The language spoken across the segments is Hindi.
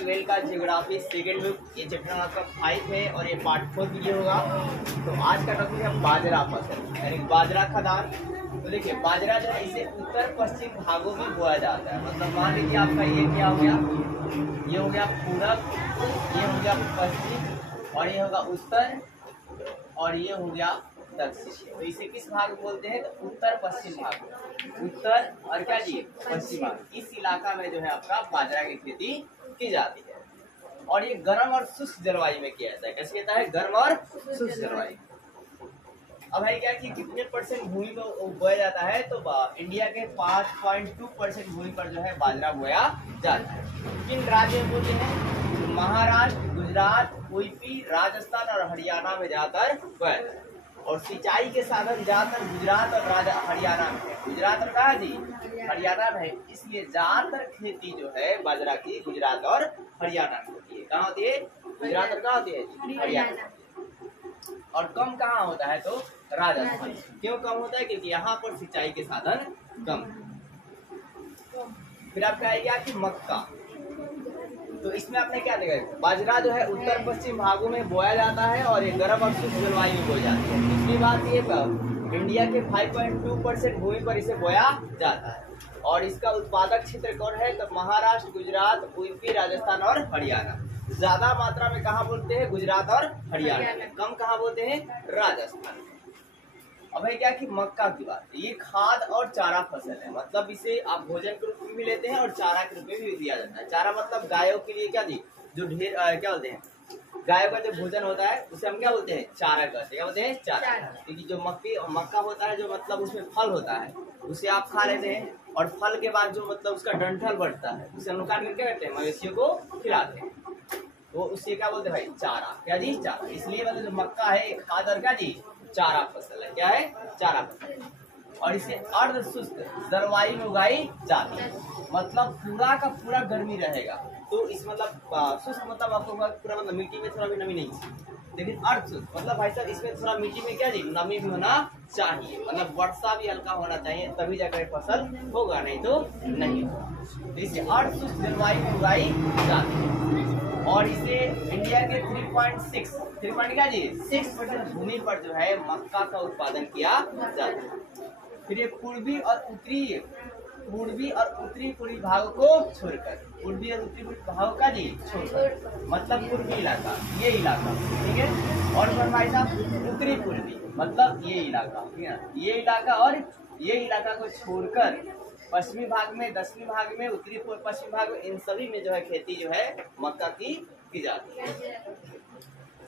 12 का जियोग्राफी सेकेंड बुक, ये चैप्टर आपका 5 है और ये पार्ट 4 वीडियो होगा। तो आज का टॉपिक है बाजरा फसल यानी बाजरा खदान। तो देखिए बाजरा जो है इसे उत्तर पश्चिम भागों में बोया जाता है। मतलब मान लीजिए आपका ये क्या हो गया, ये हो गया पूरब, ये हो गया पश्चिम और ये होगा उत्तर और ये हो गया दक्षिण। तो इसे किस भाग बोलते हैं? तो उत्तर पश्चिम भाग, उत्तर और क्या जी पश्चिम भाग। इस इलाका में जो है आपका बाजरा की खेती की जाती है और ये गर्म और शुष्क जलवायु में किया जाता है। कैसे कहता है? गर्म और शुष्क जलवायु। अब है क्या कि कितने परसेंट भूमि में बोया जाता है? तो इंडिया के 5.2% भूमि पर जो है बाजरा बोया जाता है। किन राज्यों में बोते हैं? महाराष्ट्र, गुजरात, यूपी, राजस्थान और हरियाणा में ज्यादातर बोया जाता है। और सिंचाई के साधन ज्यादातर गुजरात और हरियाणा में है। गुजरात और कहा जी हरियाणा में है, इसलिए ज्यादातर खेती जो है बाजरा की गुजरात और हरियाणा में होती है। कहाँ होती है? गुजरात और कहाँ होती है? हरियाणा। और कम कहाँ होता है? तो राजस्थान। क्यों कम होता है? क्योंकि यहाँ पर सिंचाई के साधन कम। फिर आपका आएगा कि मक्का। तो इसमें आपने क्या देखा, बाजरा जो है उत्तर पश्चिम भागों में बोया जाता है और ये गर्म और शुष्क जलवायु में बोई जाती है। दूसरी बात ये इंडिया के 5.2% भूमि पर इसे बोया जाता है। और इसका उत्पादक क्षेत्र कौन है? तो महाराष्ट्र, गुजरात, यूपी, राजस्थान और हरियाणा। ज्यादा मात्रा में कहाँ बोलते हैं? गुजरात और हरियाणा में। कम कहाँ बोलते हैं? राजस्थान। अब है क्या कि मक्का की बात, ये खाद और चारा फसल है। मतलब इसे आप भोजन के रूप में भी लेते हैं और चारा के रूप में भी दिया जाता है। चारा मतलब गायों के लिए क्या दी, जो ढेर क्या बोलते हैं, गायों का जो भोजन होता है उसे हम क्या बोलते हैं? चारा कहते हैं। क्या बोलते हैं? चारा। क्योंकि जो मक्का होता है जो मतलब उसमें फल होता है उसे आप खा लेते हैं और फल के बाद जो मतलब उसका डंठल बढ़ता है उसे हम काट करके करते हैं मवेशियों को खिलाते हैं। तो उससे क्या बोलते हैं भाई? चारा। क्या जी? चारा। इसलिए मतलब जो मक्का है खाद और क्या जी चारा फसल है। क्या है? चारा फसल। और इसे अर्ध शुष्क जलवायु में उगाई जाती है। मतलब पूरा का पूरा गर्मी रहेगा। तो इस मतलब शुष्क मतलब आपको पूरा मतलब मिट्टी में थोड़ा भी नमी नहीं, लेकिन अर्ध शुष्क मतलब भाई साहब इसमें थोड़ा मिट्टी में क्या जी नमी भी होना चाहिए। मतलब वर्षा भी हल्का होना चाहिए तभी जाकर फसल होगा, नहीं तो नहीं होगा। तो इसे अर्ध शुष्क जलवायु में उगाई जाती है। और इसे इंडिया के 3.6% भूमि पर जो है मक्का का उत्पादन किया जाता है। फिर ये पूर्वी और उत्तरी पूर्वी भागों को छोड़कर, पूर्वी और उत्तरी पूर्वी भागों का जी छोड़कर मतलब पूर्वी इलाका, ये इलाका ठीक है। और भाई साहब उत्तरी पूर्वी मतलब ये इलाका, ठीक है। ये इलाका और ये इलाका को छोड़कर पश्चिमी भाग में, दक्षिणी भाग में, उत्तरी पश्चिम भाग में, इन सभी में जो है खेती जो है मक्का की जाती है।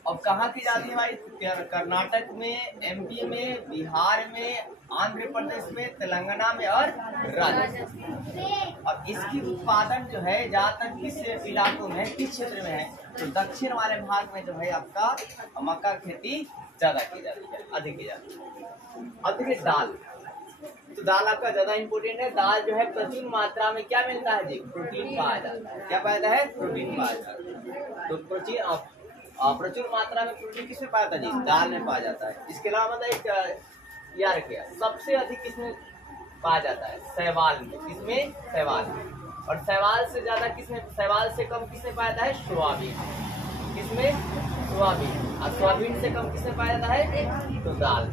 अब कहाँ की जाती है भाई? कर्नाटक में, एमपी में, बिहार में, आंध्र प्रदेश में, तेलंगाना में और राजस्थान। और इसकी उत्पादन जो है ज्यादातर किस इलाकों में, किस क्षेत्र में है? तो दक्षिण वाले भाग में जो है आपका मक्का खेती ज्यादा की जाती है, अधिक की जाती है। अब देखिए दाल, तो दाल आपका ज्यादा इंपोर्टेंट है। दाल जो है प्रचुर मात्रा में क्या मिलता है जी? प्रोटीन पाया जाता है। क्या पाया जाता है? प्रोटीन पाया जाता है। तो प्रोटीन प्रचुर मात्रा में प्रोटीन किसमें पाया जाता है जी? दाल में पाया जाता है। इसके अलावा मतलब एक याद रखिए सबसे अधिक किसमें पाया जाता है? शैवाल में। किसमें? शैवाल में। और शैवाल से ज्यादा किसमें, शैवाल से कम किसमें पाया जाता है? सोयाबीन। किसमें? सोयाबीन। और सोयाबीन से कम किसमें पाया जाता है? तो दाल।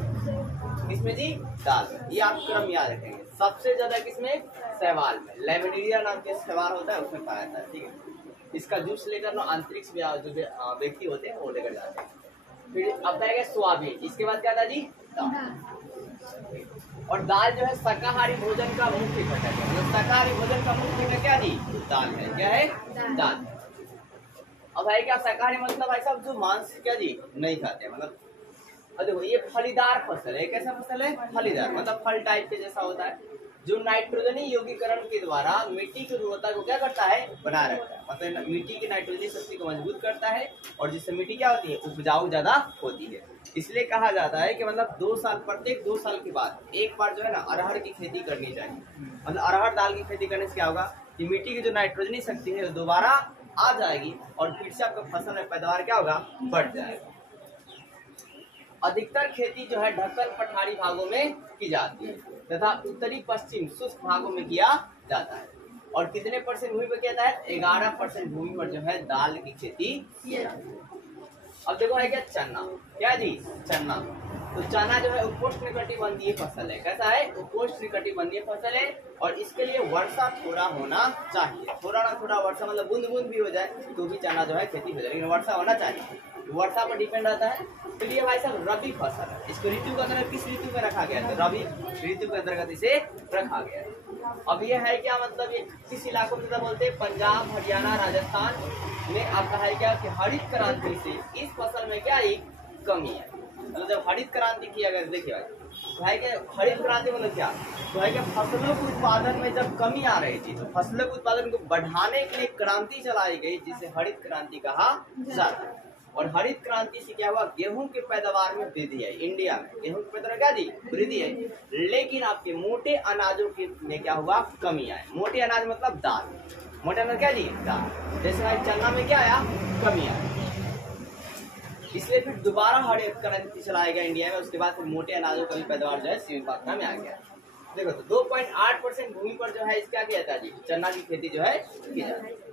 किसमें जी? दाल। ये आप क्रम याद रखेंगे। सबसे ज्यादा किसमें? शैवाल में। लेमिनेरिया नाम के शैवाल होता है उसमें पाया जाता है, ठीक है। इसका जूस लेकर ना अंतरिक्ष में जो व्यक्ति होते हैं वो लेकर जाते हैं। फिर अब आएगा सोयाबीन। इसके बाद क्या था जी? दाल। और दाल जो है शाकाहारी भोजन का मुख्य घटक है। मतलब शाकाहारी भोजन का मुख्य घटक क्या जी? दाल है। क्या है? दाल। अब है क्या शाकाहारी मतलब भाई साहब जो मांस क्या जी नहीं खाते, मतलब देखो ये फलीदार फसल है। कैसा फसल है? फलीदार मतलब फल टाइप के जैसा होता है, जो नाइट्रोजनी यौगीकरण के द्वारा मिट्टी की गुणवत्ता को क्या करता है? बनाए रखता है। मतलब मिट्टी की नाइट्रोजनी शक्ति को मजबूत करता है और जिससे मिट्टी क्या होती है? उपजाऊ ज्यादा होती है। इसलिए कहा जाता है कि मतलब प्रत्येक 2 साल के बाद एक बार जो है ना अरहर की खेती करनी चाहिए। मतलब अरहर दाल की खेती करने से क्या होगा कि मिट्टी की जो नाइट्रोजनी शक्ति है दोबारा आ जाएगी और फिर से आपका फसल में पैदावार क्या होगा? बढ़ जाएगा। अधिकतर खेती जो है ढक्कन पठारी भागों में की जाती है तथा उत्तरी पश्चिम शुष्क भागों में किया जाता है। और कितने परसेंट भूमि पर किया जाता है? 11% भूमि पर जो है दाल की खेती किया जाता है। अब देखो है क्या चना, क्या जी चना। तो चना जो है उपोष्णकटिबंधीय फसल है। कैसा है? उपोष्णकटिबंधीय फसल है और इसके लिए वर्षा थोड़ा होना चाहिए। थोड़ा ना थोड़ा वर्षा मतलब बूंद बूंद भी हो जाए तो भी चना जो है खेती हो जाए, लेकिन वर्षा होना चाहिए। वर्षा पर डिपेंड रहता है। तो ये भाई साहब रबी फसल है। इसको ऋतु के अंदर किस ऋतु में रखा गया है? तो रबी ऋतु के अंतर्गत इसे रखा गया है। अब ये है क्या मतलब ये किस इलाकों में बोलते हैं? पंजाब, हरियाणा, राजस्थान में आपका है क्या कि हरित क्रांति से इस फसल में क्या एक कमी है। मतलब जब हरित क्रांति की अगर देखिए भाई तो है क्या हरित क्रांति मतलब क्या? तो है क्या फसलों के उत्पादन में जब कमी आ रही थी तो फसलों के उत्पादन को बढ़ाने के लिए क्रांति चलाई गई जिसे हरित क्रांति कहा जाता है। और हरित क्रांति से क्या हुआ? गेहूं के पैदावार में वृद्धि है। इंडिया में गेहूं की पैदावार क्या थी? वृद्धि है। लेकिन आपके मोटे अनाजों के में क्या हुआ? कमी आई। मोटे अनाज मतलब दाल। मोटे अनाज क्या जी? दाल। जैसे भाई चना में क्या आया? कमी आई। इसलिए फिर दोबारा हरित क्रांति चलाया गया इंडिया में। उसके बाद फिर मोटे अनाजों का भी पैदावार जो है सीमित मात्रा में आ गया। देखो तो 2.8% भूमि पर जो है इसका क्या था जी? चना की खेती जो है की जाती है।